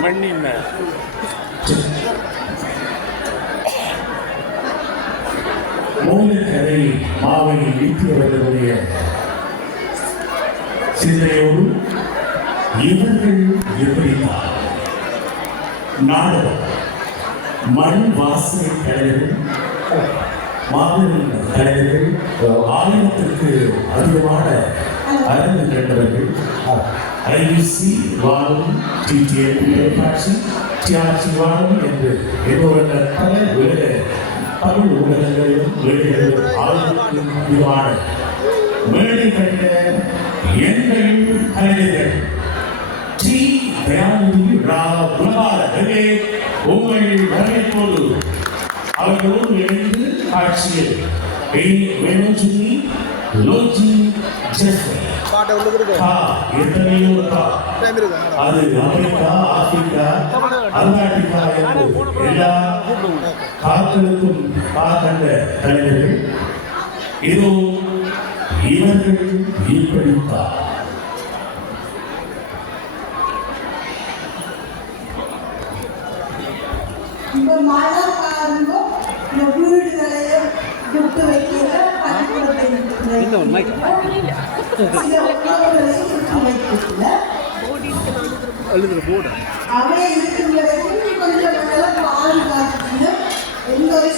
மண்ணின் மூலக்கரை மாவையில் வீட்டியவர்களுடைய சிந்தையோடு இவர்கள் எப்படித்தான் நாடகம் மண் வாசனை கலைஞர்கள் மாபெரும் கலைஞர்கள் ஆயிரத்திற்கு அதிகமான அறிந்து கண்டவர்கள் ஐபிசி வாழும் டிடிஎல் டிஆர்சி வாழும் என்று என்பவர்கள் பல உலக தமிழ் ஊடகங்களிலும் வெளியிடும் ஆயிரத்திற்கும் அதிகமான மேடை கண்ட எங்கள் கலைஞர்கள் டி. தயாநிதி ரா பிரபாகரே உங்கள் வரவேற்போடு அவர்களோடு இணைந்து காட்சியில் வேணும் சொல்லி லோஜி பாட்டை உள்ள இருக்கு எத்தனையோ இருக்கு? அது அமெரிக்கா ஆப்பிரிக்கா அண்டார்டிகா என்று எல்லா காக்களுக்கும் காக்கண்ட கலைஞர்கள் இதோ இவர்கள் இப்படித்தான். இந்த சில ஒரு மைக் வைக்கல போர்டு அவை இருக்கும் வரைக்கும் கொஞ்சம்